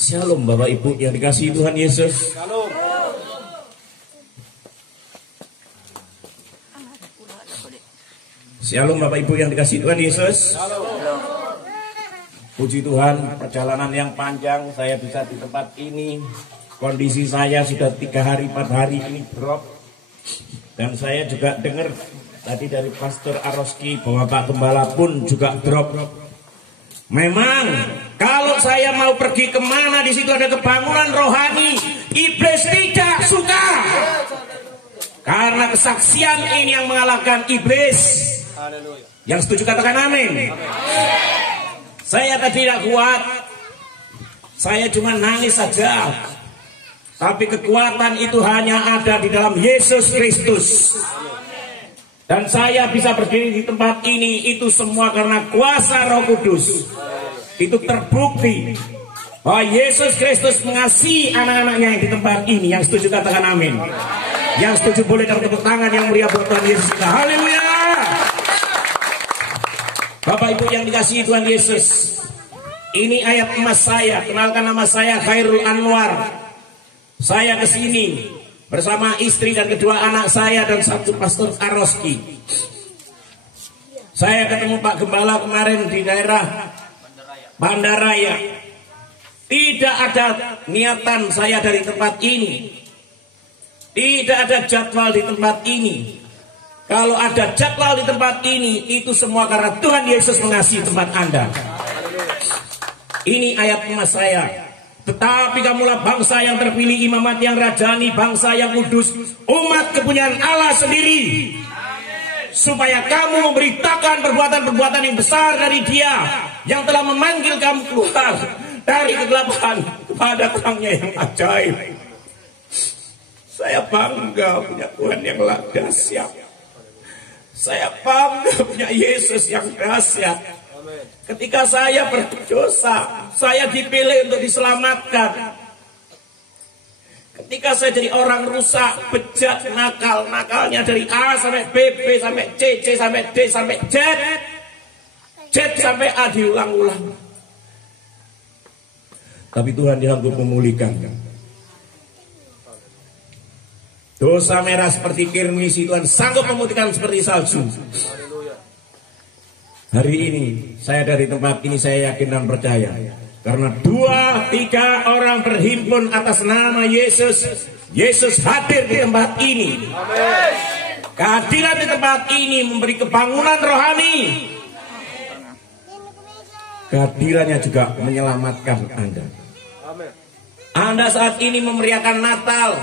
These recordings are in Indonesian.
Shalom Bapak Ibu yang dikasihi Tuhan Yesus. Shalom. Shalom Bapak Ibu yang dikasihi Tuhan Yesus. Shalom. Puji Tuhan, perjalanan yang panjang saya bisa di tempat ini. Kondisi saya sudah 3 hari 4 hari ini drop. Dan saya juga dengar tadi dari Pastor Aroski bahwa Pak Gembala pun juga drop. Memang kalau saya mau pergi kemana di situ ada kebangunan rohani, iblis tidak suka. Karena kesaksian ini yang mengalahkan iblis. Yang setuju katakan amin. Saya tadi tidak kuat. Saya cuma nangis saja. Tapi kekuatan itu hanya ada di dalam Yesus Kristus. Dan saya bisa berdiri di tempat ini itu semua karena kuasa Roh Kudus. Itu terbukti bahwa Yesus Kristus mengasihi anak-anaknya yang di tempat ini. Yang setuju katakan amin. Yang setuju boleh dapat tepuk tangan yang meriah buat Tuhan Yesus kita. Haleluya. Bapak Ibu yang dikasihi Tuhan Yesus, ini ayat emas saya. Kenalkan, nama saya Khairul Anwar. Saya kesini bersama istri dan kedua anak saya dan satu Pastor Aroski. Saya ketemu Pak Gembala kemarin di daerah Bandaraya. Tidak ada niatan saya dari tempat ini. Tidak ada jadwal di tempat ini. Kalau ada jadwal di tempat ini, itu semua karena Tuhan Yesus mengasihi tempat Anda. Ini ayat emas saya. Tetapi kamulah bangsa yang terpilih, imamat yang rajani, bangsa yang kudus, umat kepunyaan Allah sendiri. Supaya kamu memberitakan perbuatan-perbuatan yang besar dari Dia yang telah memanggil kamu keluar dari kegelapan kepada terangnya yang ajaib. Saya bangga punya Tuhan yang dahsyat. Saya bangga punya Yesus yang dahsyat. Ketika saya berdosa, saya dipilih untuk diselamatkan. Ketika saya jadi orang rusak, bejat, nakal, nakalnya dari A sampai B, B sampai C, C sampai D sampai Z, Z sampai A diulang-ulang. Tapi Tuhan sanggup memulihkan. Dosa merah seperti kirmisi, Tuhan sanggup memutihkan seperti salju. Hari ini saya dari tempat ini saya yakin dan percaya. Karena 2-3 orang berhimpun atas nama Yesus, Yesus hadir di tempat ini. Kehadiran di tempat ini memberi kebangunan rohani. Kehadirannya juga menyelamatkan Anda. Anda saat ini memeriahkan Natal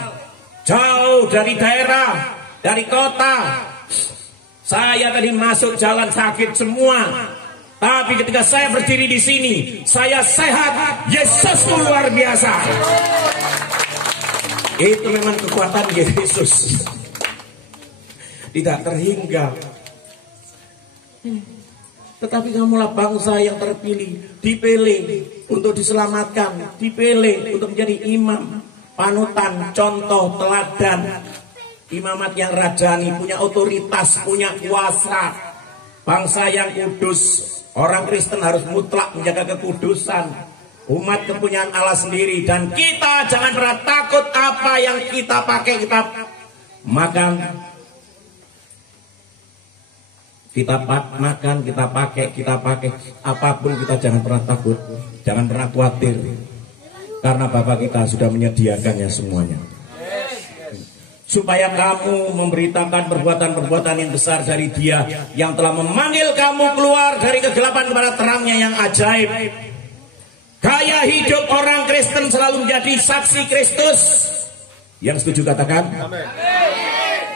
jauh dari daerah, dari kota. Saya tadi masuk jalan sakit semua. Tapi ketika saya berdiri di sini, saya sehat. Yesus luar biasa. Itu memang kekuatan Yesus. Tidak terhingga. Tetapi kamulah bangsa yang terpilih, dipilih untuk diselamatkan, dipilih untuk menjadi imam, panutan, contoh, teladan. Imamat yang rajani, punya otoritas, punya kuasa. Bangsa yang kudus. Orang Kristen harus mutlak menjaga kekudusan. Umat kepunyaan Allah sendiri. Dan kita jangan pernah takut apa yang kita pakai, kita makan. Kita makan, kita pakai. Apapun kita jangan pernah takut. Jangan pernah khawatir. Karena Bapa kita sudah menyediakannya semuanya. Supaya kamu memberitakan perbuatan-perbuatan yang besar dari Dia yang telah memanggil kamu keluar dari kegelapan kepada terangnya yang ajaib. Gaya hidup orang Kristen selalu menjadi saksi Kristus. Yang setuju katakan amin.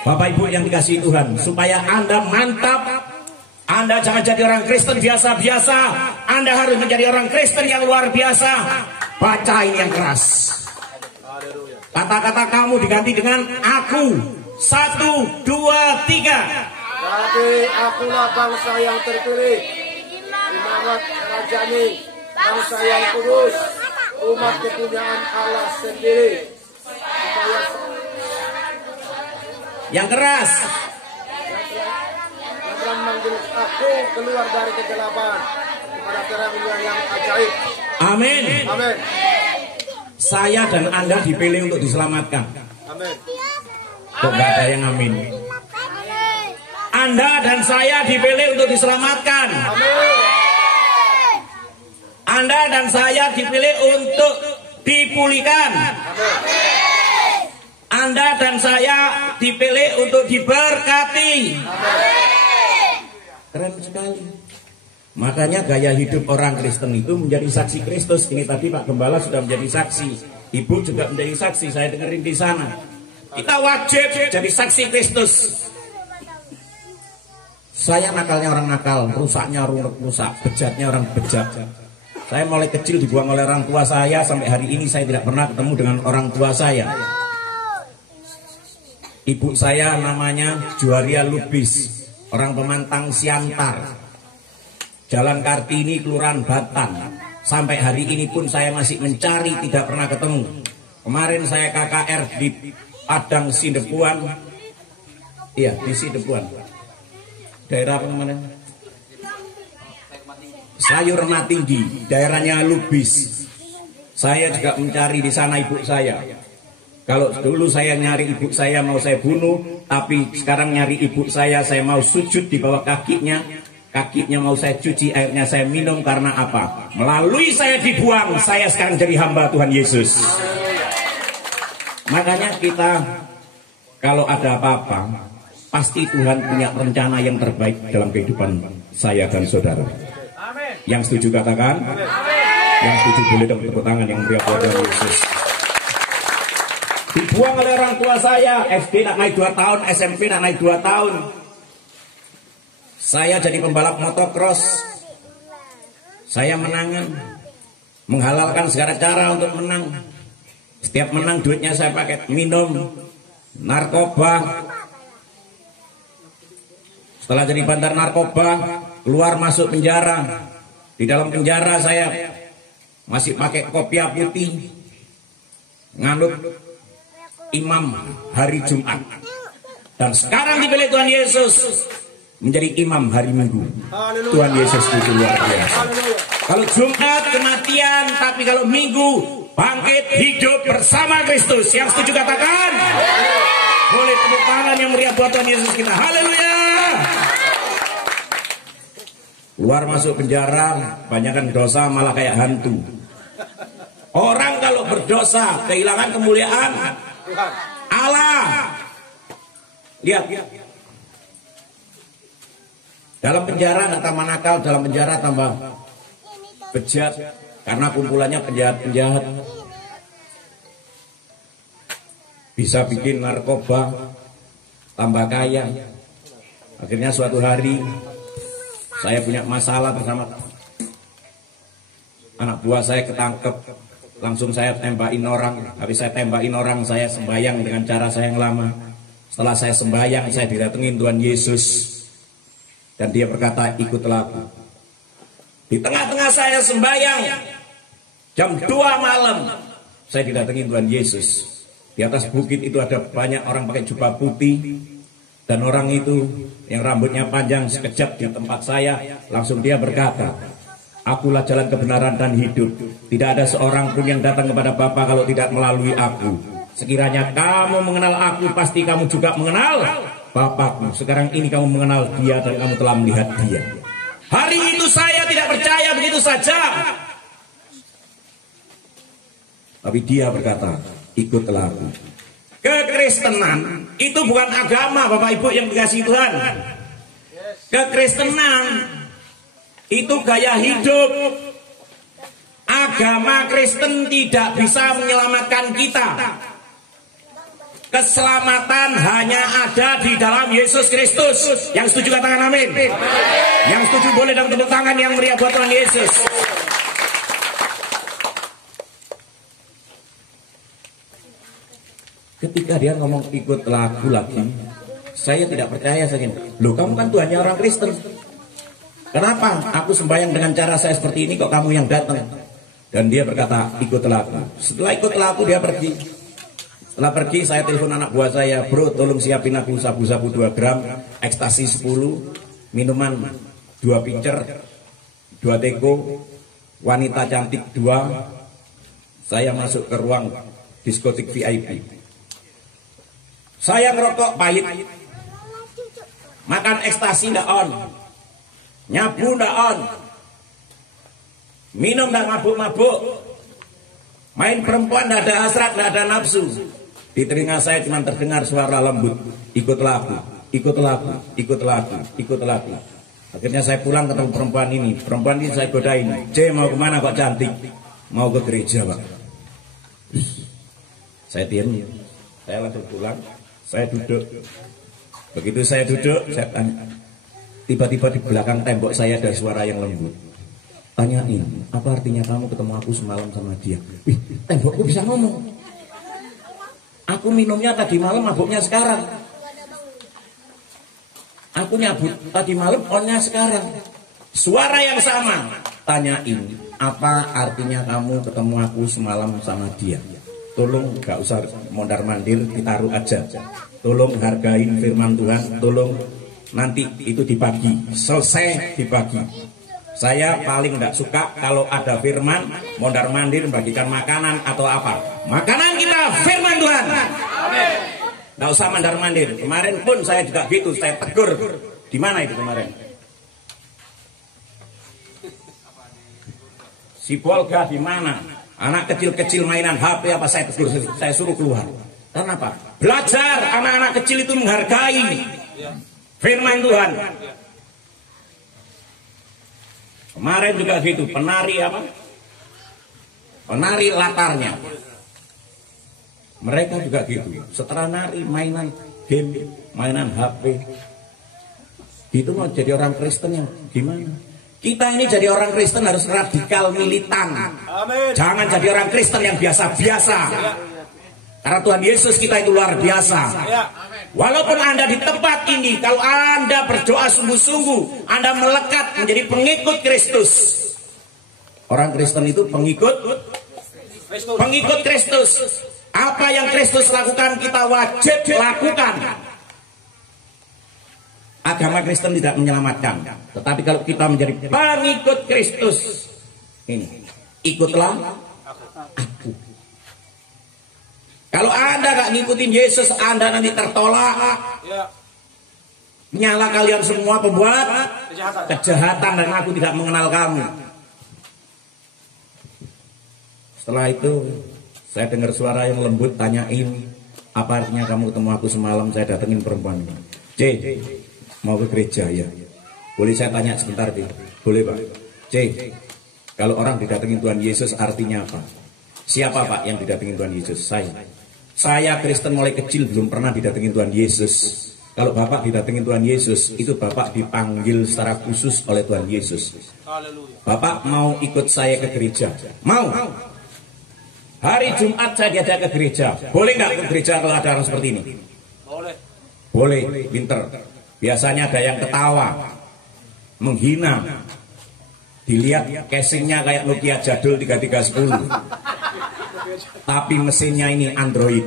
Bapak Ibu yang dikasihi Tuhan, supaya Anda mantap, Anda jangan jadi orang Kristen biasa-biasa. Anda harus menjadi orang Kristen yang luar biasa. Baca ini yang keras. Kata-kata kamu diganti dengan aku. 1, 2, 3. Tapi akulah bangsa yang terpilih, imamat rajani, bangsa yang kudus, umat kepunyaan Allah sendiri. Yang keras. Yang telah memanggil aku keluar dari kegelapan kepada terangnya yang ajaib. Amin. Amin. saya dan Anda dipilih untuk diselamatkan. Amin. Kok nggak ada yang amin? Anda dan saya dipilih untuk diselamatkan. Anda dan saya dipilih untuk dipulihkan. Anda dan saya dipilih untuk diberkati. Keren sekali. Makanya gaya hidup orang Kristen itu menjadi saksi Kristus. Ini tadi Pak Gembala sudah menjadi saksi. Ibu juga menjadi saksi. Saya dengerin di sana. Kita wajib jadi saksi Kristus. Saya nakalnya orang nakal, rusaknya orang rusak, bejatnya orang bejat. Saya mulai kecil dibuang oleh orang tua saya. Sampai hari ini saya tidak pernah ketemu dengan orang tua saya. Ibu saya namanya Juaria Lubis, orang Pemantang Siantar, Jalan Kartini, Kelurahan Batan. Sampai hari ini pun saya masih mencari, tidak pernah ketemu. Kemarin saya KKR di Padang Sidepuan. Iya, di Sidepuan. Daerah apa namanya? Sayur Matinggi, daerahnya Lubis. Saya juga mencari di sana ibu saya. Kalau dulu saya nyari ibu saya mau saya bunuh, tapi sekarang nyari ibu saya mau sujud di bawah kakinya. Kakinya mau saya cuci, airnya saya minum. Karena apa? Melalui saya dibuang, saya sekarang jadi hamba Tuhan Yesus. Makanya kita kalau ada apa-apa, pasti Tuhan punya rencana yang terbaik dalam kehidupan saya dan saudara. Yang setuju katakan. Yang setuju boleh dong tepuk tangan yang meriah buat Tuhan Yesus. Dibuang oleh orang tua saya, SD nak naik 2 tahun, SMP nak naik 2 tahun. Saya jadi pembalap motocross. Saya menangan, menghalalkan segala cara untuk menang. Setiap menang duitnya saya pakai minum, narkoba. Setelah jadi bandar narkoba, keluar masuk penjara. Di dalam penjara saya masih pakai kopiah putih, nganut imam hari Jumat. Dan sekarang dipilih Tuhan Yesus menjadi imam hari Minggu. Tuhan Yesus itu luar biasa. Kalau Jumat kematian, tapi kalau Minggu bangkit hidup bersama Kristus. Yang setuju katakan. Boleh tepuk tangan yang meriah buat Tuhan Yesus kita. Haleluya. Luar masuk penjara, banyakkan dosa malah kayak hantu. Orang kalau berdosa kehilangan kemuliaan Allah. Lihat. Dalam penjara nggak tambah nakal, dalam penjara tambah bejat karena kumpulannya penjahat-penjahat. Bisa bikin narkoba, tambah kaya. Akhirnya suatu hari saya punya masalah bersama anak buah saya ketangkep. Langsung saya tembakin orang. Habis saya tembakin orang, saya sembahyang dengan cara saya yang lama. Setelah saya sembahyang, saya didatengin Tuhan Yesus. Dan dia berkata, ikutlah aku. Di tengah-tengah saya sembahyang, jam 2 malam, saya didatengin Tuhan Yesus. Di atas bukit itu ada banyak orang pakai jubah putih. Dan orang itu yang rambutnya panjang sekejap di tempat saya, langsung dia berkata, akulah jalan kebenaran dan hidup. Tidak ada seorang pun yang datang kepada Bapa kalau tidak melalui aku. Sekiranya kamu mengenal aku, pasti kamu juga mengenal Bapakmu. Sekarang ini kamu mengenal dia dan kamu telah melihat dia. Hari itu saya tidak percaya begitu saja. Tapi dia berkata, ikutlah aku. Kekristenan itu bukan agama, Bapak Ibu yang dikasihi Tuhan. Kekristenan itu gaya hidup. Agama Kristen tidak bisa menyelamatkan kita. Keselamatan hanya ada di dalam Yesus Kristus. Yang setuju katakan amin. Yang setuju boleh dong tepuk tangan yang meriah buat Tuhan Yesus. Ketika dia ngomong ikutlah aku lagi, saya tidak percaya. Saya loh, kamu kan Tuhannya orang Kristen. Kenapa aku sembahyang dengan cara saya seperti ini kok kamu yang datang? Dan dia berkata ikutlah aku. Setelah ikutlah aku dia pergi. Setelah pergi saya telepon anak buah saya, bro tolong siapin aku sabu-sabu 2 gram, ekstasi 10, minuman 2 pitcher, 2 teko, wanita cantik 2, Saya masuk ke ruang diskotik VIP. Saya ngerokok pahit, makan ekstasi ndak on, nyabu ndak on, minum ndak mabuk-mabuk, main perempuan ndak ada hasrat, ndak ada nafsu. Di telinga saya cuma terdengar suara lembut, ikut lagu, ikut lagu, ikut lagu, ikut lagu. Akhirnya saya pulang ketemu perempuan ini. Perempuan ini saya godain. C, mau kemana kok cantik? Mau ke gereja, Pak. Saya diam. Saya langsung pulang. Saya duduk. Begitu saya duduk, saya tanya. Tiba-tiba di belakang tembok saya ada suara yang lembut. Tanyain, apa artinya kamu ketemu aku semalam sama dia? Wih, tembokku bisa ngomong. Aku minumnya tadi malam, mabuknya sekarang. Aku nyabut tadi malam, onnya sekarang. Suara yang sama. Tanyain, apa artinya kamu ketemu aku semalam sama dia? Tolong gak usah mondar-mandir, ditaruh aja. Tolong hargain firman Tuhan. Tolong nanti itu dibagi, selesai dibagi. Saya paling gak suka kalau ada firman mondar-mandir bagikan makanan atau apa. Makanan kita firman Tuhan. Amin. Nggak usah mandar-mandir. Kemarin pun saya juga gitu, saya tegur. Di mana itu kemarin? Si Bolga di mana? Anak kecil-kecil mainan HP apa, saya tegur, saya suruh keluar. Kenapa? Belajar anak-anak kecil itu menghargai firman Tuhan. Kemarin juga gitu, penari apa? Penari latarnya. Mereka juga gitu, setelah nari, mainan game, mainan HP. Itu mau jadi orang Kristen yang gimana? Kita ini jadi orang Kristen harus radikal militan. Amin. Jangan jadi orang Kristen yang biasa-biasa. Karena Tuhan Yesus kita itu luar biasa. Walaupun Anda di tempat ini, kalau Anda berdoa sungguh-sungguh, Anda melekat menjadi pengikut Kristus. Orang Kristen itu pengikut Kristus. Apa yang Kristus lakukan kita wajib lakukan. Agama Kristen tidak menyelamatkan, tetapi kalau kita menjadi pengikut Kristus, ini ikutlah aku. Kalau Anda gak ngikutin Yesus, Anda nanti tertolak. Nyala kalian semua pembuat kejahatan dan aku tidak mengenal kamu. Setelah itu saya dengar suara yang lembut, tanyain, apa artinya kamu ketemu aku semalam? Saya datengin perempuan ini. C, mau ke gereja ya? Boleh saya tanya sebentar, B? Boleh, Pak? C, kalau orang didatengin Tuhan Yesus artinya apa? Siapa, Pak, yang didatengin Tuhan Yesus? Saya Kristen mulai kecil belum pernah didatengin Tuhan Yesus. Kalau Bapak didatengin Tuhan Yesus, itu Bapak dipanggil secara khusus oleh Tuhan Yesus. Bapak mau ikut saya ke gereja? Mau? Hari Jumat saya diajak ke gereja. Boleh nggak ke gereja kalau ada orang seperti ini? Boleh. Boleh, pinter. Biasanya ada yang ketawa, menghina. Dilihat casingnya kayak Nokia jadul 3310. Tapi mesinnya ini Android.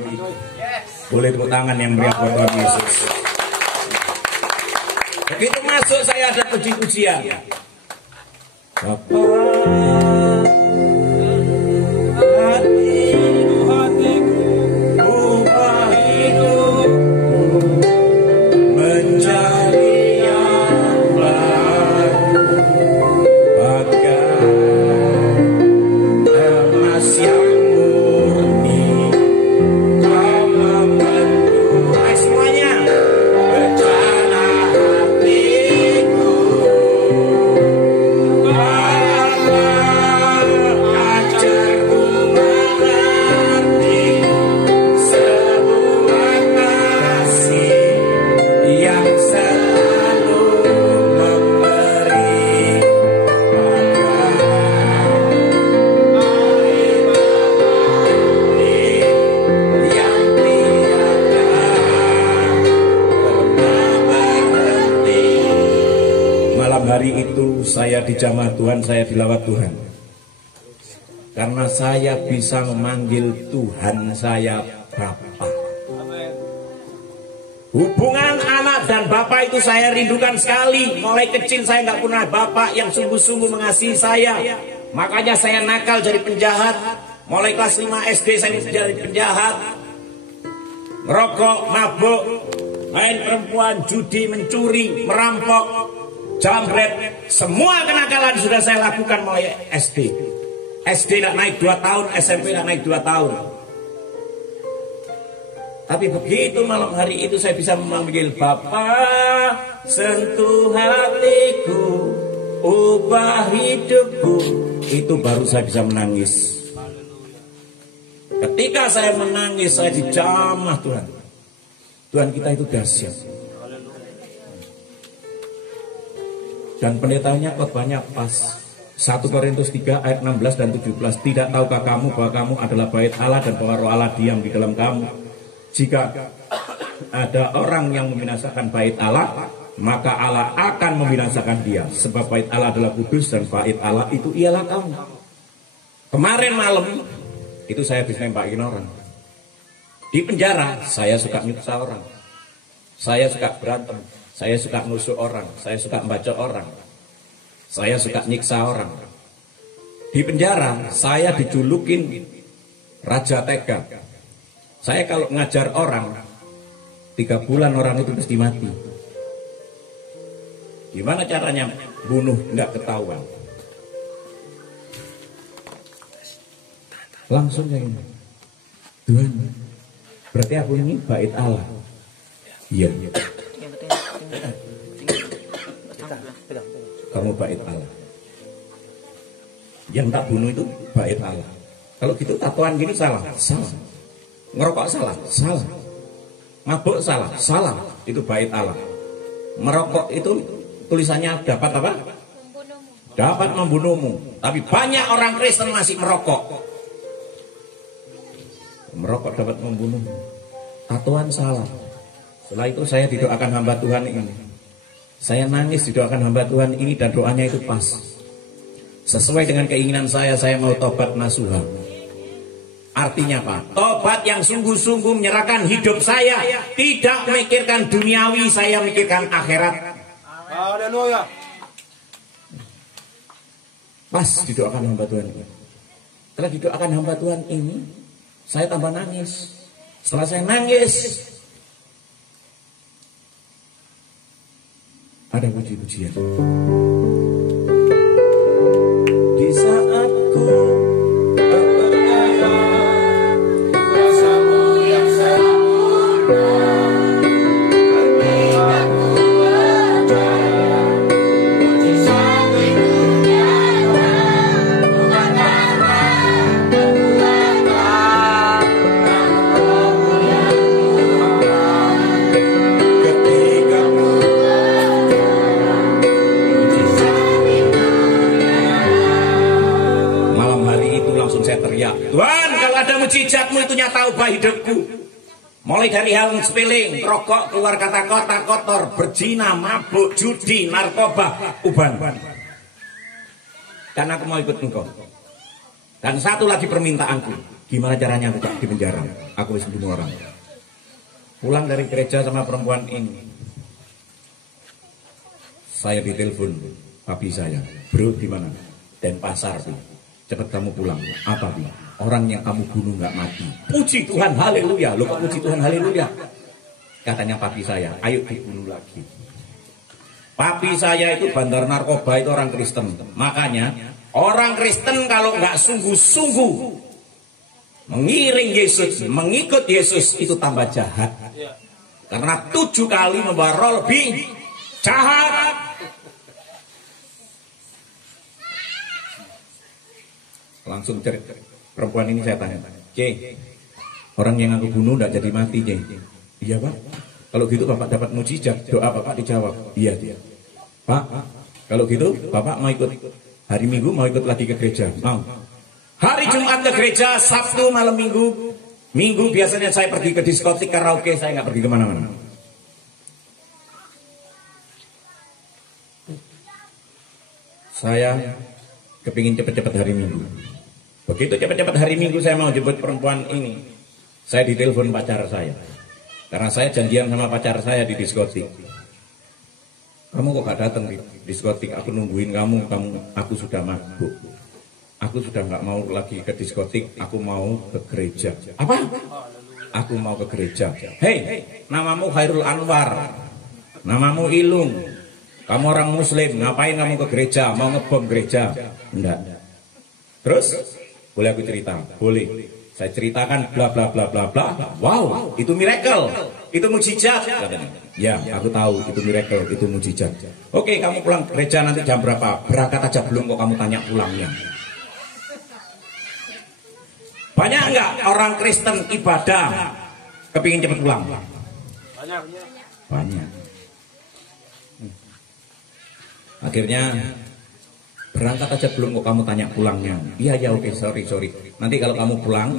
Boleh tepuk tangan yang meriah buat Tuhan Yesus. Begitu masuk saya ada puji-pujian. Bapak, saya dijamah Tuhan, saya dilawat Tuhan. Karena saya bisa memanggil Tuhan saya Bapa. Hubungan anak dan Bapak itu saya rindukan sekali. Mulai kecil saya nggak pernah Bapak yang sungguh-sungguh mengasihi saya. Makanya saya nakal jadi penjahat. Mulai kelas 5 SD saya menjadi penjahat, ngerokok, mabuk, main perempuan, judi, mencuri, merampok, jambret. Semua kenakalan sudah saya lakukan mulai SD. SD tidak naik 2 tahun, SMP tidak naik 2 tahun. Tapi begitu malam hari itu saya bisa memanggil Bapa, sentuh hatiku, ubah hidupku. Itu baru saya bisa menangis. Ketika saya menangis, saya dijamah Tuhan. Tuhan kita itu dahsyat. Dan pendetanya khotbahnya pas. 1 Korintus 3 ayat 16 dan 17. Tidak tahukah kamu bahwa kamu adalah bait Allah dan bahwa roh Allah diam di dalam kamu? Jika ada orang yang membinasakan bait Allah, maka Allah akan membinasakan dia. Sebab bait Allah adalah kudus dan bait Allah itu ialah kamu. Kemarin malam itu saya habis nembakin orang. Di penjara saya suka nyiksa orang. Saya suka berantem. Saya suka nusuk orang. Saya suka membaca orang. Saya suka nyiksa orang. Di penjara saya dijulukin Raja Tega. Saya kalau ngajar orang 3 bulan orang itu pasti mati. Gimana caranya bunuh nggak ketahuan? Langsung kayak gini. Tuhan, berarti aku ini bait Allah. Iya. Kamu bait Allah. Yang tak bunuh itu bait Allah. Kalau gitu tatoan gini salah. Salah. Ngerokok salah. Salah. Mabuk salah. Salah. Itu bait Allah. Merokok itu tulisannya dapat apa? Dapat membunuhmu. Tapi banyak orang Kristen masih merokok. Merokok dapat membunuh. Tatoan salah. Setelah itu saya didoakan hamba Tuhan ini. Saya nangis didoakan hamba Tuhan ini dan doanya itu pas. Sesuai dengan keinginan saya mau tobat nasuha. Artinya apa? Tobat yang sungguh-sungguh menyerahkan hidup saya. Tidak memikirkan duniawi, saya mikirkan akhirat. Haleluya. Pas didoakan hamba Tuhan ini. Setelah didoakan hamba Tuhan ini, saya tambah nangis. Setelah saya nangis, ada puji-pujian. Di saat ku tak berdaya, rasamu yang sempurna, ketika ku percaya, mujizat itu nyata, bukan karena kekuatan, namun Rohmu yang kuharap. Ketika ku saya teriak, Tuhan, kalau ada mujizatmu itu nyata ubah hidupku. Mulai dari hal sepele, rokok, keluar kata-kata kotor, berzina, mabuk, judi, narkoba, uban. Karena aku mau ikut engkau. Dan satu lagi permintaanku, gimana caranya aku di penjara? Aku bisa bunuh orang. Pulang dari gereja sama perempuan ini, saya ditelepon papi saya, bro di mana? Denpasar tuh. Cepat kamu pulang. Apa dia? Orang yang kamu bunuh nggak mati. Puji Tuhan, haleluya. Lo kok puji Tuhan, haleluya? Katanya papi saya, ayo dibunuh lagi. Papi saya itu bandar narkoba, itu orang Kristen. Makanya orang Kristen kalau nggak sungguh-sungguh mengiring Yesus, mengikut Yesus, itu tambah jahat. Karena 7 kali membawa roh lebih jahat. Langsung perempuan ini saya tanya, C, orang yang aku bunuh tidak jadi mati, C. Iya Pak. Kalau gitu Bapak dapat mujizat, doa Bapak dijawab. Iya dia. Pak, kalau gitu Bapak mau ikut hari Minggu, mau ikut lagi ke gereja? Mau. Hari Jumat ke gereja, Sabtu malam Minggu. Minggu biasanya saya pergi ke diskotik, karaoke, saya nggak pergi kemana-mana. Saya kepingin cepet-cepet hari Minggu. Begitu cepat-cepat hari Minggu saya mau jemput perempuan ini, saya ditelepon pacar saya. Karena saya janjian sama pacar saya di diskotik. Kamu kok gak datang di diskotik? Aku nungguin kamu, aku sudah mabuk. Aku sudah nggak mau lagi ke diskotik, aku mau ke gereja. Apa? Aku mau ke gereja. Hei, namamu Khairul Anwar, namamu Ilung, kamu orang Muslim, ngapain kamu ke gereja? Mau ngebom gereja? Enggak. Terus, boleh aku cerita? Boleh. Saya ceritakan bla bla bla bla bla. Wow, itu miracle, itu mujizat. Ya, aku tahu itu miracle, itu mujizat. Oke, kamu pulang gereja nanti jam berapa? Berangkat aja belum kok kamu tanya pulangnya. Banyak enggak orang Kristen ibadah kepingin cepat pulang? Banyak. Banyak. Akhirnya berangkat aja belum kok kamu tanya pulangnya. Iya oke, sorry. Nanti kalau kamu pulang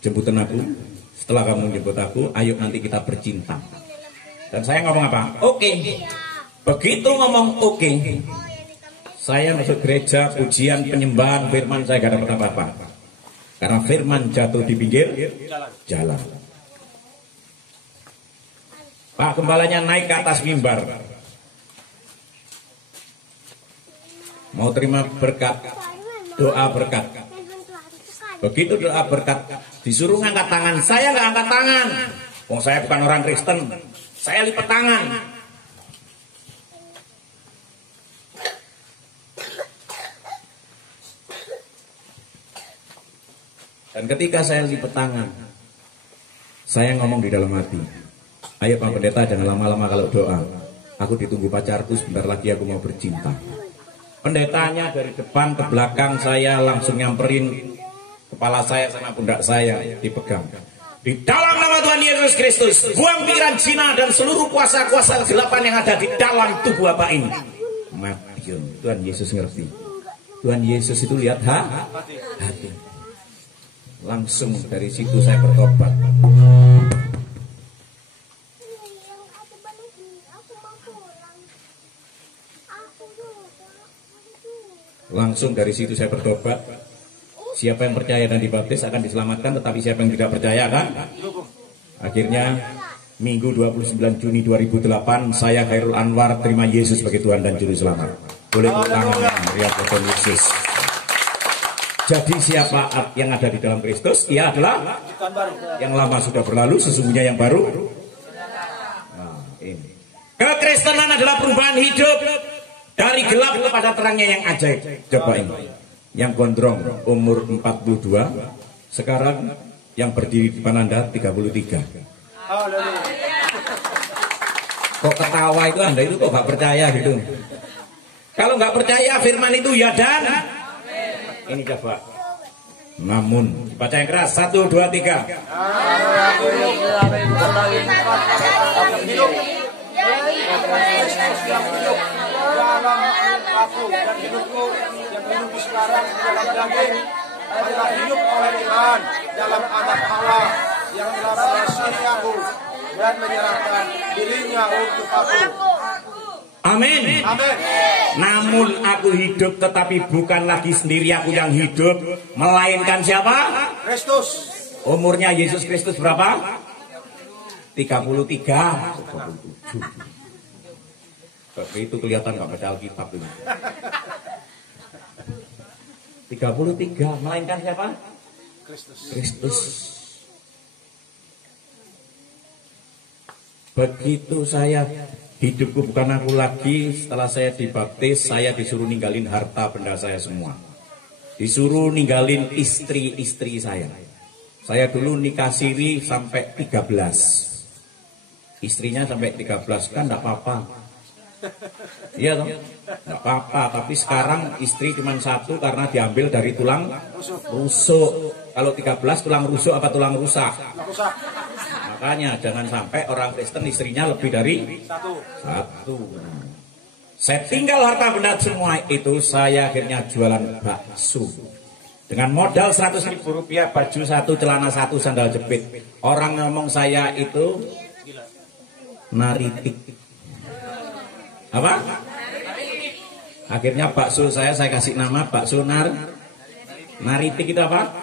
jemputin aku. Setelah kamu jemput aku, ayo nanti kita bercinta. Dan saya ngomong apa? Oke. Begitu ngomong oke, saya masuk gereja, pujian, penyembahan, firman saya gak dapat apa-apa. Karena firman jatuh di pinggir jalan. Pak gembalanya naik ke atas mimbar, mau terima berkat, doa berkat. Begitu doa berkat, disuruh ngangkat tangan, saya nggak angkat tangan. Oh, saya bukan orang Kristen, saya lipat tangan. Dan ketika saya lipat tangan, saya ngomong di dalam hati, ayo Pak Pendeta jangan lama-lama kalau doa. Aku ditunggu pacarku, sebentar lagi aku mau bercinta. Pendetanya dari depan ke belakang saya langsung nyamperin kepala saya sama pundak saya dipegang. Di dalam nama Tuhan Yesus Kristus, buang pikiran zina dan seluruh kuasa-kuasa kegelapan yang ada di dalam tubuh Bapak ini. Matiun. Tuhan Yesus ngerti. Tuhan Yesus itu lihat hati. Langsung dari situ saya bertobat. Langsung dari situ saya bertobat. Siapa yang percaya dan dibaptis akan diselamatkan, tetapi siapa yang tidak percaya kan? Akhirnya Minggu 29 Juni 2008 saya Khairul Anwar terima Yesus sebagai Tuhan dan Juru Selamat. Boleh tepuk tangan meriah Tuhan Yesus. Jadi siapa yang ada di dalam Kristus? Ia adalah yang lama sudah berlalu, sesungguhnya yang baru. Nah, ini. Kekristenan adalah perubahan hidup dari gelap kepada terangnya yang ajaib. Coba ini. Yang gondrong umur 42, sekarang yang berdiri di depan Anda 33. Kok ketawa itu Anda itu kok gak percaya gitu? Kalau nggak percaya firman itu ya dan ini coba. Namun baca yang keras 1, 2, 3. Aku dan hidupku yang hidup sekarang dalam daging adalah hidup oleh Tuhan dalam anak Allah yang telah mengasihi aku dan menyerahkan dirinya untuk aku. Amin. Amin. Namun aku hidup tetapi bukan lagi sendiri aku yang hidup, melainkan siapa? Kristus. Umurnya Yesus Kristus berapa? 33. Tapi itu kelihatan gak baca Alkitab ini. 33, melainkan siapa? Kristus. Begitu saya hidupku bukan aku lagi, setelah saya dibaptis, saya disuruh ninggalin harta benda saya semua. Disuruh ninggalin istri-istri saya. Saya dulu nikah siri sampai 13. Istrinya sampai 13, kan enggak apa-apa. Iya toh? Enggak apa-apa, tapi sekarang istri cuma satu karena diambil dari tulang rusuk. Kalau 13 tulang rusuk apa tulang rusak? Makanya jangan sampai orang Kristen istrinya lebih dari satu. Saya tinggal harta benda semua itu, saya akhirnya jualan bakso. Dengan modal 100.000 rupiah, baju satu, celana satu, sandal jepit. Orang ngomong saya itu naritik. Apa? Akhirnya bakso saya kasih nama bakso naritik itu apa?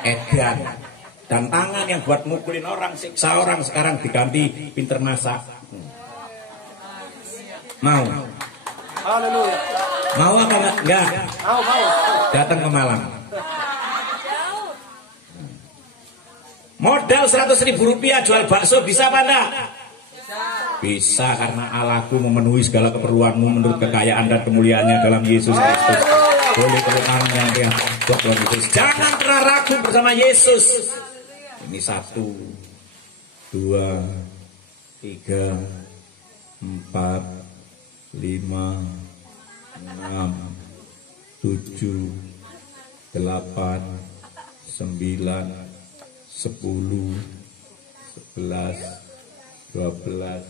Edan. Dan tangan yang buat mukulin orang, siksa orang, sekarang diganti pinter masak. Mau? Haleluya. Mau apa enggak? Enggak. Mau. Datang ke Malang. Modal 100.000 rupiah jual bakso bisa apa enggak? Bisa, karena Allahku memenuhi segala keperluanmu menurut kekayaan dan kemuliaannya dalam Yesus Kristus. Boleh tepuk tangan yang meriah buat Tuhan Yesus. Jangan pernah ragu bersama Yesus. Ini 1, 2, 3, 4, 5, 6, 7, 8, 9, 10, 11, 12,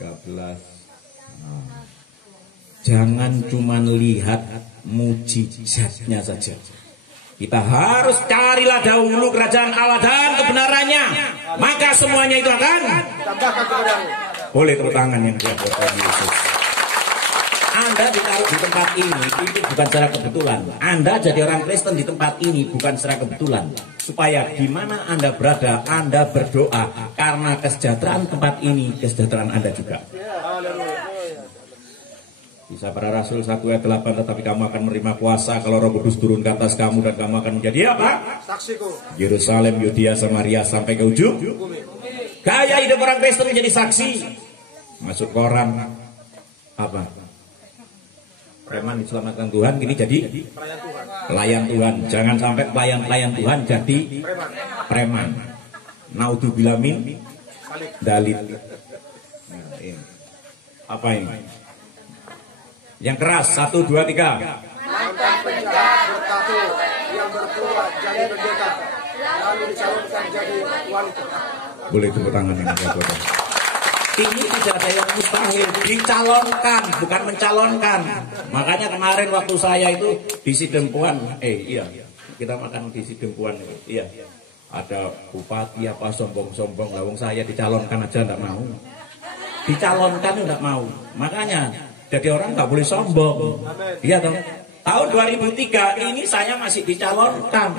13. Jangan cuma lihat mujizatnya saja. Kita harus carilah dahulu kerajaan Allah dan kebenarannya. Maka semuanya itu akan Tambahkan kepadamu. boleh tepuk tangan yang dia buat Tuhan Yesus. Anda ditaruh di tempat ini itu bukan secara kebetulan. Anda jadi orang Kristen di tempat ini bukan secara kebetulan. Supaya di mana Anda berada, Anda berdoa karena kesejahteraan tempat ini, kesejahteraan Anda juga. Bisa para Rasul 1 ayat 8, tetapi kamu akan menerima kuasa kalau Roh Kudus turun ke atas kamu dan kamu akan menjadi apa? Saksiku. Yerusalem, Yudea, Samaria sampai ke ujung. Gaya hidup orang Kristen menjadi saksi. Masuk koran apa? Preman diselamatkan Tuhan, ini jadi pelayan Tuhan. Jangan sampai pelayan Tuhan jadi preman. Naudzubillah min dalit. Nah, ini. Apa ini? Yang keras, 1, 2, 3. Mantan penjahat bertato yang berkeluar jadi pendeta, lalu dicalonkan jadi wanita. Boleh tepuk tangan yang buat. Ini tidak ada yang mustahil, dicalonkan bukan mencalonkan. Makanya kemarin waktu saya itu di Sidempuan, iya, kita makan di Sidempuan, iya. Ada bupati apa sombong-sombong, lawang saya dicalonkan aja enggak mau. Dicalonkan enggak mau. Makanya jadi orang nggak boleh sombong. Iya dong. Tahun 2003 ini saya masih dicalonkan.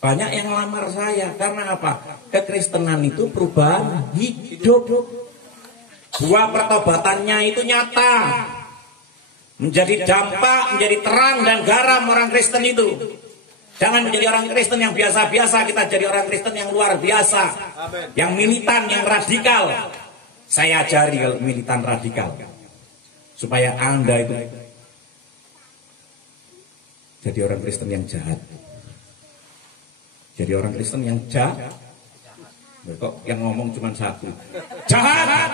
Banyak yang lamar saya. Karena apa? Kekristenan itu perubahan hidup. Buah pertobatannya itu nyata. Menjadi dampak, menjadi terang dan garam orang Kristen itu. Jangan menjadi orang Kristen yang biasa-biasa. Kita jadi orang Kristen yang luar biasa. Yang militan, yang radikal. Saya ajari kalau militan radikal. Supaya Anda itu jadi orang Kristen yang jahat. Jadi orang Kristen yang jahat. Kok yang ngomong cuma satu? Jahat.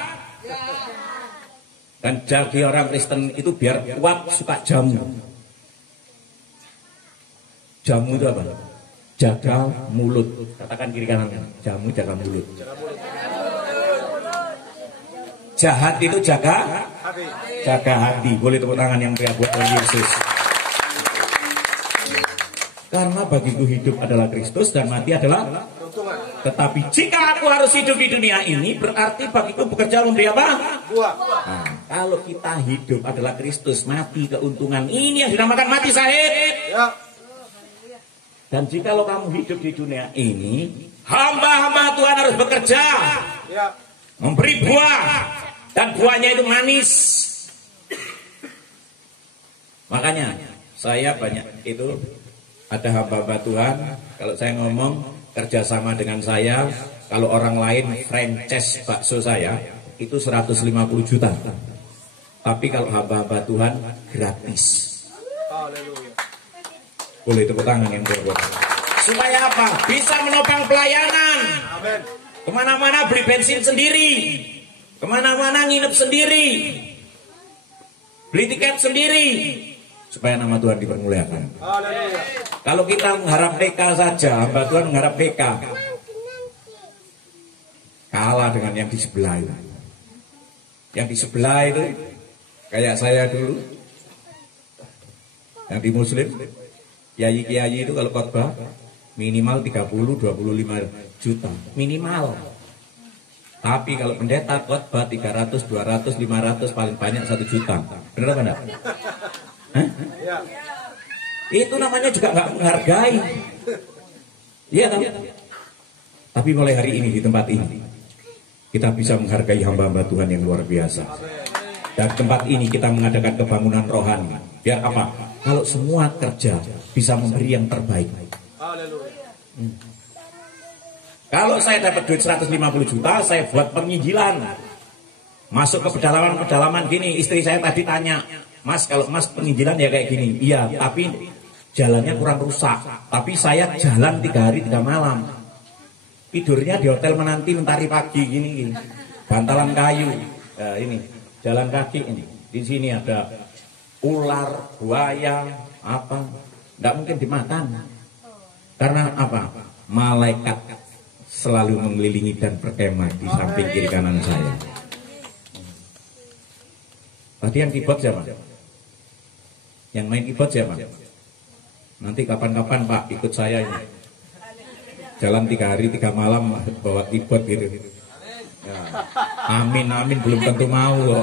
Dan jadi orang Kristen itu biar kuat suka jamu. Jamu itu apa? Jaga mulut. Katakan kiri kanan. Jamu jaga mulut. Jahat itu jaga hati. Boleh tepuk tangan yang meriah buat Tuhan Yesus. Karena bagiku hidup adalah Kristus dan mati adalah. Tetapi jika aku harus hidup di dunia ini, berarti bagiku bekerja memberi apa? Nah, kalau kita hidup adalah Kristus, mati keuntungan. Ini yang dinamakan mati syahid. Dan jika lo kamu hidup di dunia ini, hamba-hamba Tuhan harus bekerja, memberi buah, dan buahnya itu manis. Makanya saya banyak itu ada hamba-hamba Tuhan. Kalau saya ngomong kerjasama dengan saya, kalau orang lain franchise bakso saya itu 150 juta. Tapi kalau hamba-hamba Tuhan gratis. Boleh tepuk tangan yang berbuat. Supaya apa? Bisa menopang pelayanan. Kemana-mana beli bensin sendiri. Kemana-mana nginep sendiri. Beli tiket sendiri. Supaya nama Tuhan dipermuliakan. Kalau kita mengharap PK saja, hamba Tuhan mengharap PK, kalah dengan yang di sebelah itu. Yang di sebelah itu kayak saya dulu, yang di Muslim, kiai-kiai itu kalau khotbah minimal 30-25 juta minimal. Tapi kalau pendeta khotbah 300, 200, 500 paling banyak 1 juta. Benar apa enggak? Itu namanya juga nggak menghargai. Iya kan? Tapi mulai hari ini di tempat ini kita bisa menghargai hamba-hamba Tuhan yang luar biasa. Dan tempat ini kita mengadakan kebangunan rohani. Biar apa? Kalau semua kerja bisa memberi yang terbaik. Kalau saya dapat duit 150 juta, saya buat penginjilan. Masuk ke pedalaman-pedalaman gini. Istri saya tadi tanya, Mas, kalau Mas penginjilan ya kayak gini. Iya, tapi jalannya kurang rusak. Tapi saya jalan 3 hari 3 malam. Tidurnya di hotel menanti mentari pagi gini. Bantalan kayu. Nah, ini jalan kaki ini. Di sini ada ular, buaya, apa? Nggak mungkin dimakan. Karena apa? Malaikat selalu mengelilingi dan berkemah di samping kiri kanan saya. Tadi yang keyboard siapa? Yang main keyboard siapa? Nanti kapan-kapan Pak ikut saya ini. Jalan 3 hari 3 malam bawa keyboard gitu. Ya. Amin belum tentu mau.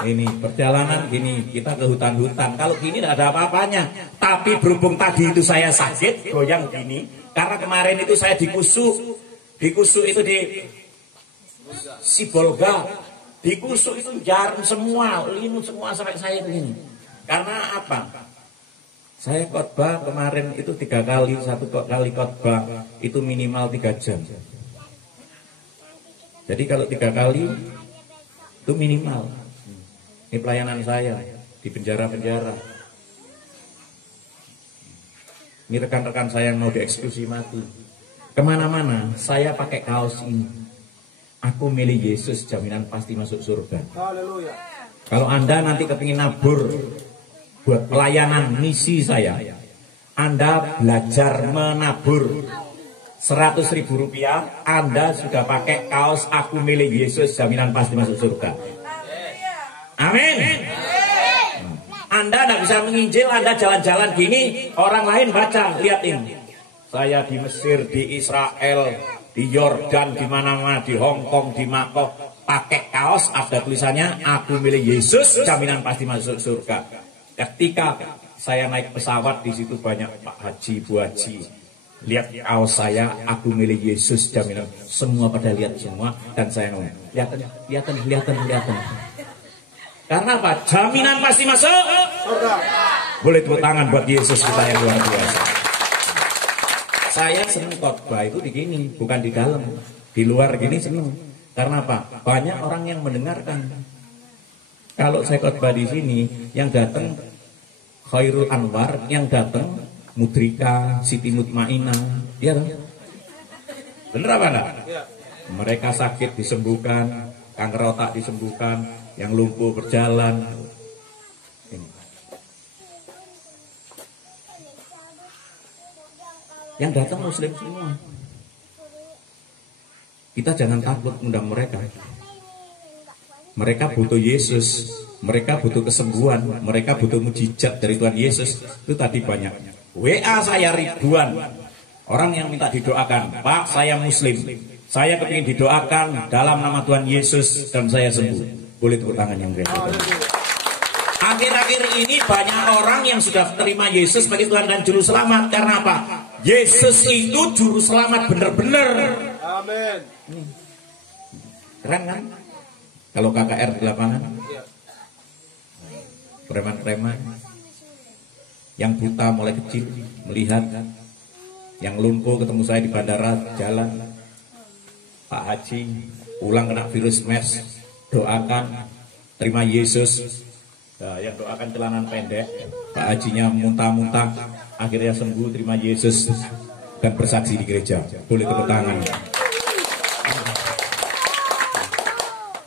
Ini perjalanan gini, kita ke hutan-hutan. Kalau gini tidak ada apa-apanya. Tapi berhubung tadi itu saya sakit, goyang gini. Karena kemarin itu saya dikusuk. Dikusuk itu di Sibolga. Dikusuk itu jarum semua, limut semua sampai saya begini. Karena apa? Saya khotbah kemarin itu 3 kali, 1 kali khotbah itu minimal 3 jam. Jadi kalau 3 kali itu minimal. Ini pelayanan saya di penjara-penjara. Ini rekan-rekan saya yang mau dieksekusi mati. Kemana-mana saya pakai kaos ini. Aku milih Yesus, jaminan pasti masuk surga. Haleluya. Kalau Anda nanti kepingin nabur buat pelayanan misi saya, Anda belajar menabur 100.000 rupiah, Anda sudah pakai kaos aku milih Yesus, jaminan pasti masuk surga. Amin. Anda tidak bisa menginjil, Anda jalan-jalan gini, orang lain baca, lihat ini. Saya di Mesir, di Israel, di Yordan, di mana-mana, di Hong Kong, di Makau, pakai kaos ada tulisannya, aku milih Yesus, jaminan pasti masuk surga. Ketika saya naik pesawat, di situ banyak Pak Haji, Bu Haji. Lihat kaos saya, aku milih Yesus, jaminan. Semua pada lihat semua, dan saya ngomong, lihat. Karena apa? Jaminan pasti masuk surga. Boleh tepuk tangan buat Yesus kita yang luar biasa. Saya senang khotbah itu di sini, bukan di dalam. Di luar gini senang. Karena apa? Banyak orang yang mendengarkan. Kalau saya khotbah di sini, yang datang Khairul Anwar, yang datang Mudrika, Siti Mutmainah, ya kan? Bener apa enggak? Mereka sakit disembuhkan, kanker otak disembuhkan, yang lumpuh berjalan. Ini. Yang datang Muslim semua. Kita jangan takut undang mereka. Mereka butuh Yesus, mereka butuh kesembuhan, mereka butuh mujizat dari Tuhan Yesus. Itu tadi banyak. WA saya ribuan orang yang minta didoakan. Pak, saya Muslim, saya kepingin didoakan dalam nama Tuhan Yesus dan saya sembuh. Boleh tepuk tangan yang biasa. Akhir-akhir ini banyak orang yang sudah terima Yesus sebagai Tuhan dan Juru Selamat. Karena apa? Yesus itu Juru Selamat benar-benar. Amin. Keren kan? Kalau KKR di lapangan, preman-preman yang buta mulai kecil melihat, yang lumpuh ketemu saya di bandara jalan, Pak Haji pulang kena virus MERS, doakan terima Yesus. Nah, yang doakan celanan pendek, Pak Hajinya muntah-muntah, akhirnya sembuh, terima Yesus dan bersaksi di gereja. Boleh tepuk tangan.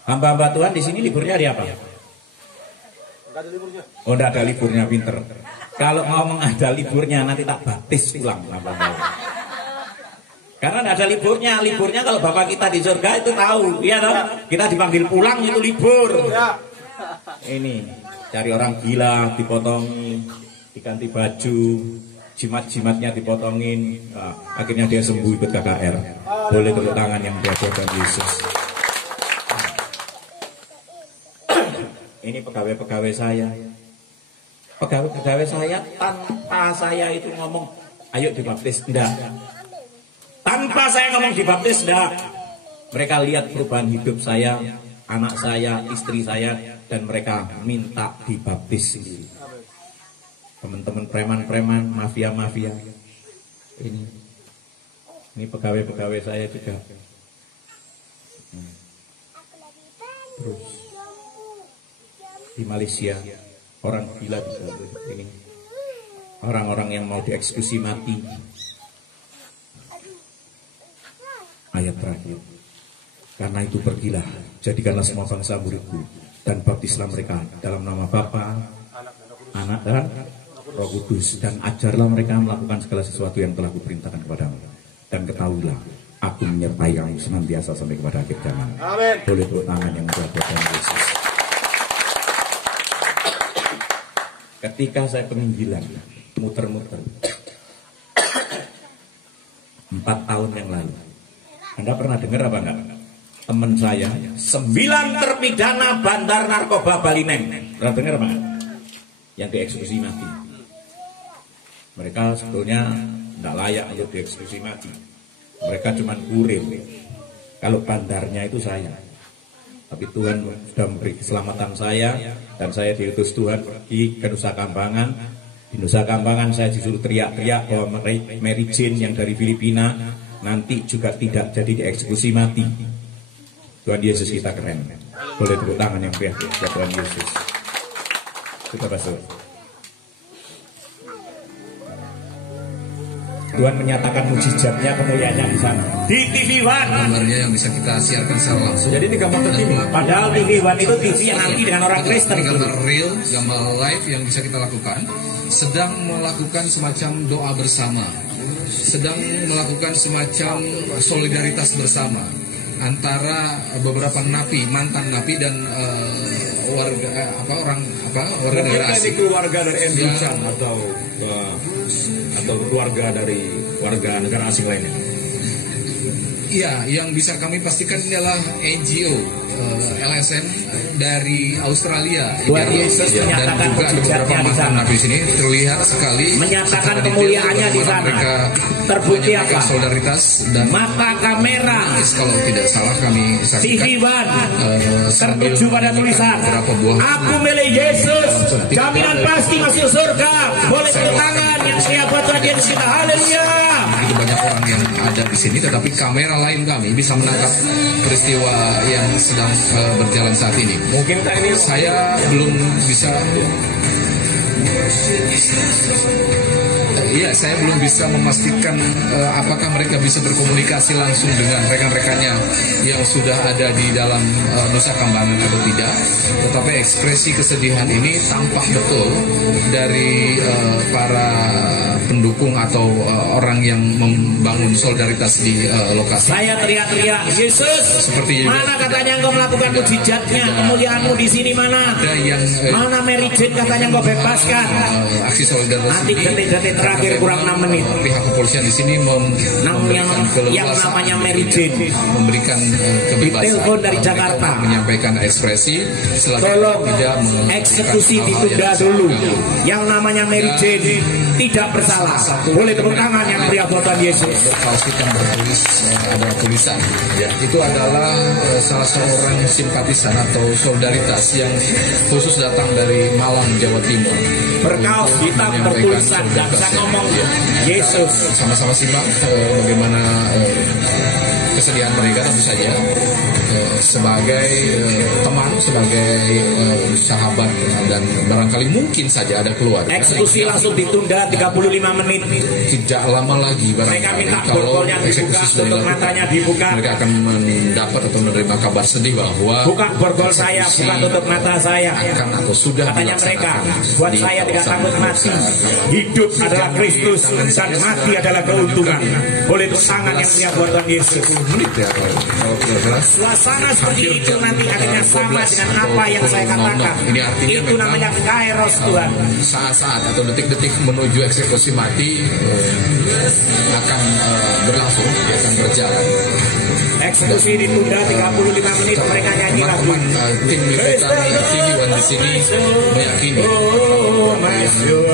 Hamba-hamba Tuhan di sini liburnya hari apa? Enggak ada liburnya. Oh, enggak ada liburnya, pinter. Kalau ngomong ada liburnya nanti tak baptis ulang hamba-hamba. Karena enggak ada liburnya. Liburnya kalau Bapak kita di surga itu tahu, iya toh? Kita dipanggil pulang itu libur. Ya. Ini cari orang gila dipotongi, diganti baju, jimat-jimatnya dipotongin, nah, akhirnya dia sembuh ikut KKR. Boleh tepuk tangan yang diajarkan Yesus. Ini pegawai-pegawai saya. Pegawai-pegawai saya tanpa saya itu ngomong, ayo dibaptis, enggak. Tanpa saya ngomong dibaptis, enggak. Mereka lihat perubahan hidup saya, anak saya, istri saya, dan mereka minta dibaptis sendiri. Teman-teman preman-preman, mafia-mafia, ini pegawai-pegawai saya juga. Terus di Malaysia orang gila bisa ini, orang-orang yang mau dieksekusi mati. Ayat terakhir, karena itu pergilah, jadikanlah semua bangsa muridku, dan baptislah mereka dalam nama Bapa, Anak dan Roh Kudus, dan ajarlah mereka melakukan segala sesuatu yang telah kuperintahkan kepadamu. Dan ketahuilah, aku menyertai kamu senantiasa sampai kepada akhir zaman. Amin. Boleh tepuk tangan yang buat Yesus. Ketika saya penginjilan, muter-muter 4 tahun yang lalu, Anda pernah dengar apa enggak? Teman saya 9 terpidana bandar narkoba Balineng. Pernah dengar apa enggak? Yang dieksekusi mati. Mereka sebetulnya tidak layak untuk dieksekusi mati. Mereka cuma kurir. Kalau bandarnya itu saya. Tapi Tuhan sudah memberi keselamatan saya, dan saya diutus Tuhan pergi ke Nusa Kambangan. Di Nusa Kambangan saya disuruh teriak-teriak bahwa Mary Jane yang dari Filipina nanti juga tidak jadi dieksekusi mati. Tuhan Yesus kita keren. Boleh tepuk tangan yang meriah buat Tuhan Yesus. Sudah pastor. Tuhan menyatakan mujizatnya, kemuliaannya di sana. Di TV One. Gambarnya yang bisa kita siarkan secara langsung. Jadi ini gambar terkini. Padahal TV One itu TV yang nanti dengan orang Kristen. Gambar real, gambar live yang bisa kita lakukan. Sedang melakukan semacam doa bersama. Sedang melakukan semacam solidaritas bersama antara beberapa napi, mantan napi dan warga warga negara asing. Ini keluarga dari Andrew Chang atau keluarga dari warga negara asing lainnya. Iya, yang bisa kami pastikan ini adalah NGO LSM dari Australia. Tuhan Yesus Dan juga ada beberapa mantan napi di sini terlihat sekali menyatakan kemuliaannya di sana. Terbukti apa? Solidaritas dan mata kamera. Kalau tidak salah kami saksikan TV One tertuju pada tulisan Aku milik Yesus, jaminan pasti masuk surga. Boleh tepuk tangan yang siapa Tuhan Yesus kita. Haleluya. Begitu banyak orang yang ada di sini, tetapi kamera lain kami bisa menangkap peristiwa yang sedang berjalan saat ini. Mungkin ini Saya belum bisa. Iya, saya belum bisa memastikan apakah mereka bisa berkomunikasi langsung dengan rekan-rekannya yang sudah ada di dalam Nusa Kambangan atau tidak. Tetapi ekspresi kesedihan ini tampak betul dari para pendukung atau orang yang membangun solidaritas di lokasi. saya teriak-teriak, Yesus, Seperti mana katanya engkau melakukan mujizatnya, kemuliaanmu di sini mana? ada yang Mana Mary Jane katanya engkau bebaskan? aksi solidaritas Nanti detik-detik terakhir kurang 6 menit. Pihak kepolisian di sini memberikan yang namanya Mary Jane memberikan kebebasan. ditelepon dari Jakarta, menyampaikan ekspresi tolong tidak eksekusi ditunda dulu. Yang namanya Mary Jane tidak bersalah. Boleh tepuk tangan yang meriah buat Tuhan Yesus. Kaos hitam bertulis ada tulisan. Ya, itu adalah salah seorang simpatisan atau solidaritas yang khusus datang dari Malang, Jawa Timur. Berkaos hitam bertulisan dan saya ngomong Yesus. Sama-sama simak bagaimana kesedihan mereka, tentu saja sebagai teman, sebagai sahabat, dan barangkali mungkin saja ada keluarga. Eksekusi langsung ditunda 35 menit. Tidak lama lagi Mereka minta borgolnya dibuka, tutup matanya dibuka. mereka akan mendapat atau menerima kabar sedih bahwa Buka borgol saya, buka tutup mata saya. akan atau sudah Katanya mereka, dilaksanakan buat di saya tidak kawasan takut mati. Nusa. Hidup adalah Kristus dan mati adalah keuntungan. Boleh tepuk tangan yang punya buat Tuhan Yesus. 10 menit ya kalau kira-kira. Suasana seperti itu nanti akhirnya sama dengan apa yang saya katakan. Ini artinya Itu namanya kairos Tuhan. Saat-saat atau detik-detik menuju eksekusi mati akan berlangsung, akan berjalan. Eksekusi ditunda 35 menit, mereka nyanyi lagu. Teman-teman tim liputan TV One di sini meyakini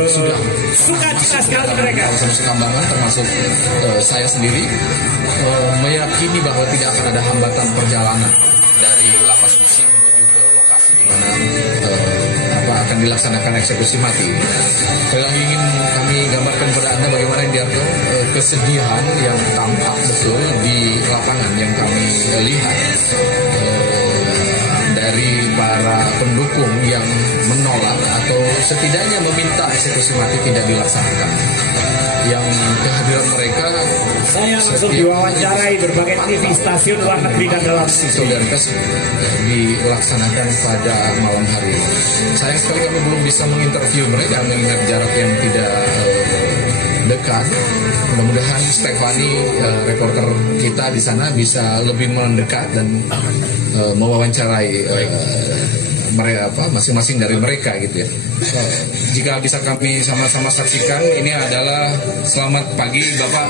sudah Sukacita sekali mereka. kawasan Nusa Kambangan termasuk saya sendiri meyakini bahwa tidak akan ada hambatan perjalanan dari lapas pas-pasan menuju ke lokasi di mana akan dilaksanakan eksekusi mati. Sekali lagi ingin kami gambarkan kepada Anda bagaimana Indiarto kesedihan yang tampak betul di lapangan yang kami lihat dari para pendukung yang menolak atau setidaknya meminta eksekusi mati tidak dilaksanakan. Yang kehadiran mereka, saya langsung diwawancarai berbagai TV stasiun luar negeri dan dalam solidaritas dilaksanakan pada malam hari. Sayang sekali kami belum bisa menginterview mereka mengingat jarak yang tidak dekat. Mudah-mudahan Stefani, reporter kita di sana, bisa lebih mendekat dan mewawancarai mereka masing-masing dari mereka gitu ya. Jika bisa kami sama-sama saksikan, ini adalah selamat pagi Bapak.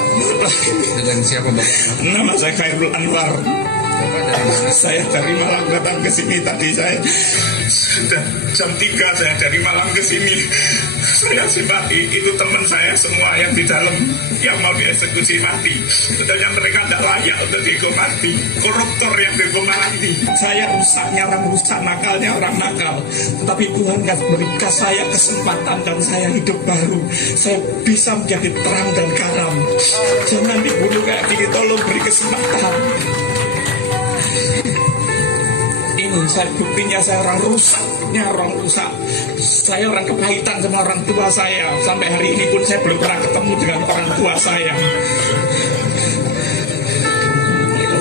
Dengan siapa Bapak? Nama saya Khairul Anwar. Bapak dari mana? Saya dari Malang datang ke sini tadi. Saya sudah jam 3 saya dari Malang ke sini. Saya simpati itu teman saya semua yang di dalam yang mau dieksekusi mati. Sebetulnya mereka tidak layak untuk dihukum mati. Koruptor yang dihukum mati. Saya rusaknya orang rusak, nakalnya orang nakal. Tetapi Tuhan berikan saya kesempatan dan saya hidup baru. Saya bisa menjadi terang dan karam. Jangan dibunuh kayak gini, tolong beri kesempatan. Ini saya buktinya saya orang rusak. Saya orang kepahitan sama orang tua saya. Sampai hari ini pun saya belum pernah ketemu dengan orang tua saya.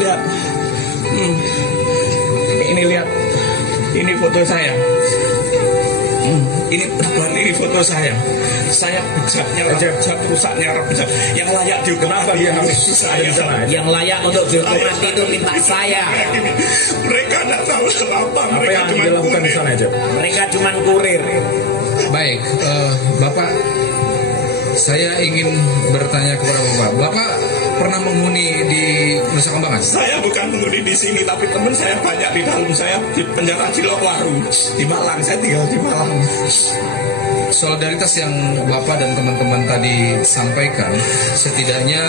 Lihat, lihat, ini foto saya. Ini foto saya. Saya bejaknya bejat, rusaknya bejat. Yang layak dihukum mati saya. Yang layak untuk dihukum mati itu minta saya. Mereka tidak tahu apa yang dilakukan di sana aja. Mereka cuma kurir. Baik, Bapak, saya ingin bertanya kepada Bapak. Bapak pernah menghuni di Nusa Kambangan? Saya bukan menghuni di sini, tapi teman saya banyak di dalam. Saya di penjara Cilokwaru di Malang. Saya tinggal di Malang. Solidaritas yang Bapak dan teman-teman tadi sampaikan setidaknya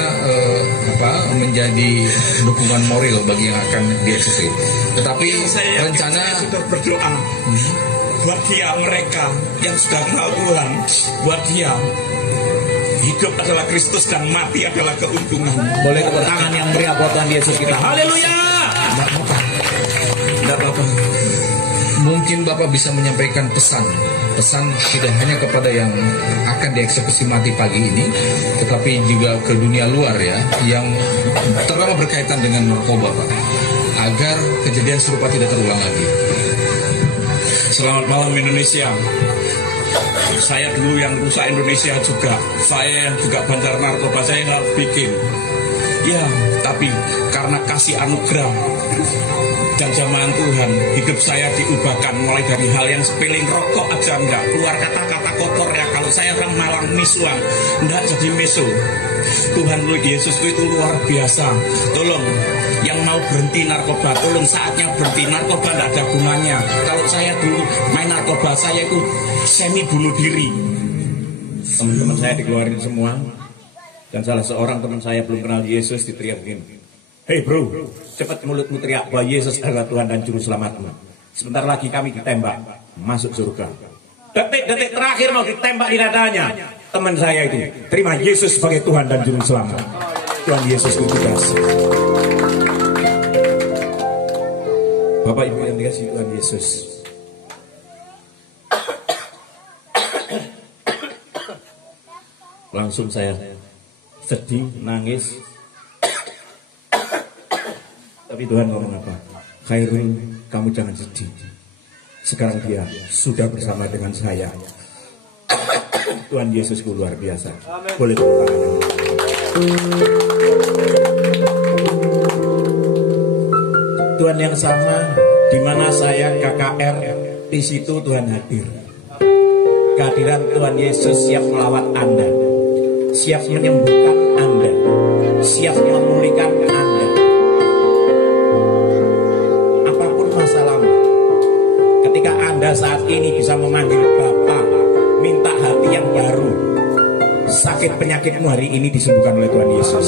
menjadi dukungan moral bagi yang akan dieksekusi. Tetapi saya sudah berdoa buat mereka yang sudah kenal Tuhan, buat dia hidup adalah Kristus dan mati adalah keuntungan. Boleh tepuk tangan yang meriah buat Tuhan Yesus kita. Haleluya. Tidak apa-apa. Mungkin Bapak bisa menyampaikan pesan tidak hanya kepada yang akan dieksekusi mati pagi ini, tetapi juga ke dunia luar ya, yang terutama berkaitan dengan narkoba, Pak, agar kejadian serupa tidak terulang lagi. Selamat malam Indonesia. Saya dulu yang rusak Indonesia juga. Saya juga bandar narkoba, saya nggak bikin. Ya, tapi karena kasih anugerah dan zaman Tuhan, hidup saya diubahkan mulai dari hal yang sepele, rokok aja enggak, keluar kata-kata kotor ya. Kalau saya orang Malang misuan, enggak jadi miso. Tuhan Yesus itu luar biasa. Tolong yang mau berhenti narkoba, tolong saatnya berhenti. Narkoba enggak ada gunanya. Kalau saya dulu main narkoba, saya itu semi bunuh diri. Teman-teman saya dikeluarin semua. Dan salah seorang teman saya belum kenal Yesus diteriak begini. Hei bro, cepat mulutmu teriak bahwa Yesus adalah Tuhan dan Juru Selamatmu. Sebentar lagi kami ditembak, masuk surga. Detik-detik terakhir mau ditembak di dadanya. Teman saya itu, terima Yesus sebagai Tuhan dan Juru Selamat. Tuhan Yesus bertugas. Bapak Ibu yang dikasihi Tuhan Yesus. Langsung saya sedih, nangis. Tapi Tuhan ngomong apa? Khairul, kamu jangan sedih. Sekarang dia sudah bersama dengan saya. Tuhan Yesusku luar biasa. Boleh tepuk tangan. Tuhan yang sama, di mana saya KKR, di situ Tuhan hadir. Kehadiran Tuhan Yesus siap melawat Anda, siap menyembuhkan Anda, siap memulihkan Anda. Ketika Anda saat ini bisa memanggil Bapa, minta hati yang baru, sakit penyakitmu hari ini disembuhkan oleh Tuhan Yesus.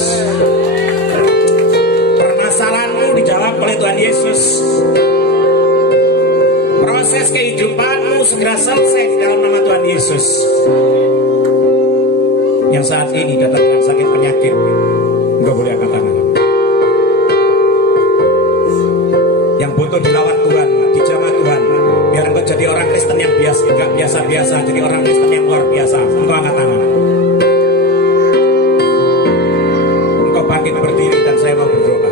Permasalahanmu dijawab oleh Tuhan Yesus. Proses kehidupanmu segera selesai di dalam nama Tuhan Yesus. Yang saat ini datang dengan sakit penyakit, enggak boleh angkat tangan. Yang butuh dilawan Tuhan, dijamah Tuhan, biar engkau jadi orang Kristen yang biasa, enggak biasa-biasa, jadi orang Kristen yang luar biasa. Engkau angkat tangan. Engkau bangkit berdiri dan saya mau berdoa.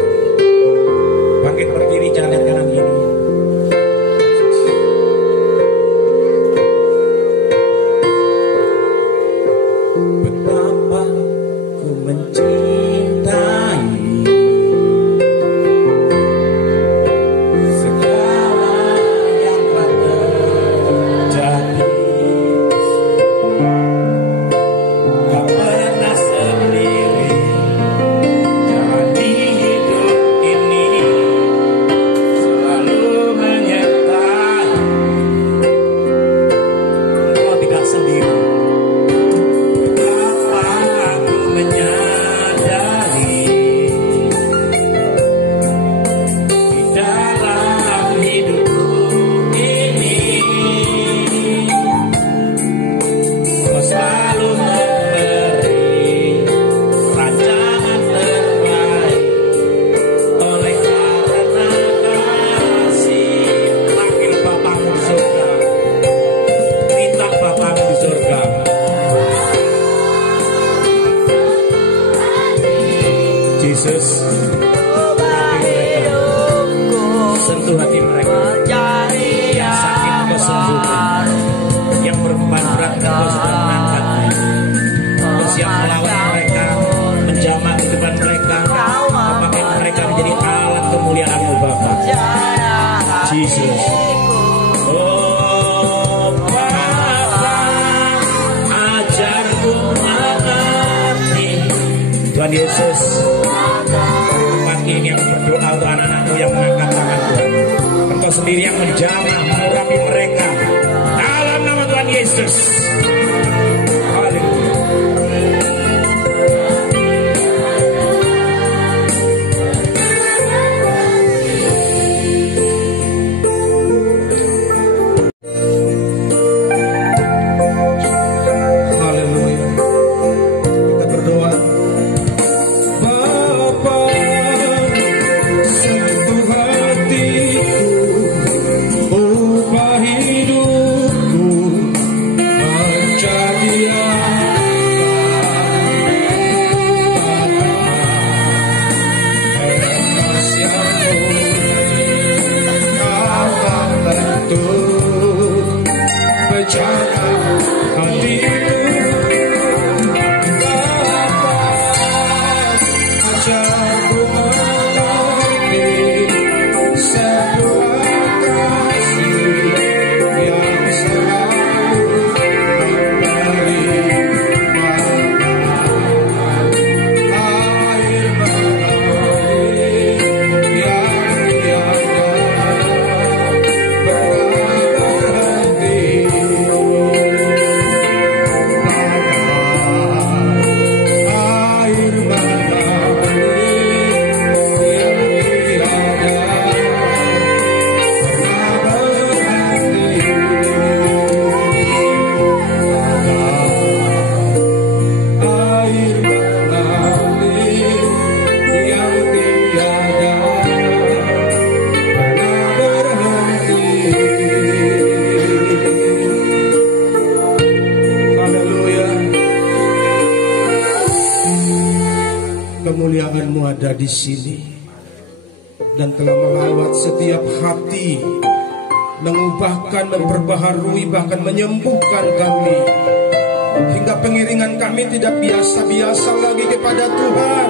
Bangkit berdiri, jangan lihat kanan kiri. Betapa ku mencintai segala yang telah terjadi. Tak pernah sendiri jalani hidup ini, selalu menyertai. Engkau tidak sendiri. Yesus, sentuh hati mereka. Yang sakit engkau sembuhkan, yang berbeban berat engkau sudah mengangkatnya. Engkau siap melawan mereka, menjamah kehidupan mereka, memakai mereka menjadi alat kemuliaan-Mu Bapa. Yesus. Oh Bapa, ajarku mengerti. Tuhan Yesus, pagi ini aku berdoa untuk anak-anakmu yang mengangkat tangan Tuhan. Engkau sendiri yang menjamah, mengurapi mereka dalam nama Tuhan Yesus. Haleluya. Haleluya. Kita berdoa. Kemuliaan-Mu ada di sini dan telah melawat setiap hati, mengubahkan, memperbaharui, bahkan menyembuhkan kami, hingga pengiringan kami tidak biasa-biasa lagi kepada Tuhan.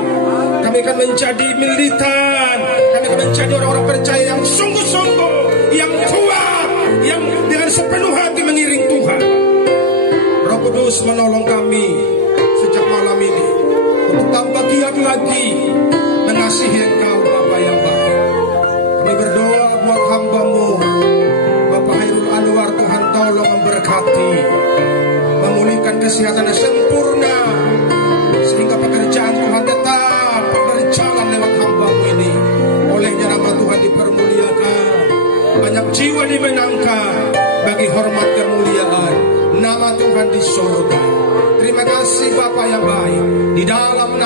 Kami akan menjadi militan, kami akan menjadi orang-orang percaya yang sungguh-sungguh, yang kuat, yang dengan sepenuh hati mengiring Tuhan. Roh Kudus menolong kami sejak malam ini untuk tambah giat lagi mengasihi Engkau Bapa yang baik. Kami berdoa buat hamba-Mu Bapak Hairul Anwar, Tuhan tolong memberkati, memulihkan kesehatannya sempurna, sehingga pekerjaan Tuhan tetap berjalan lewat hamba-Mu ini. Olehnya nama Tuhan dipermuliakan, banyak jiwa dimenangkan.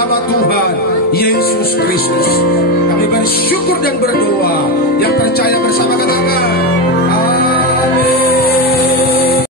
nama Tuhan Yesus Kristus. Kami bersyukur dan berdoa.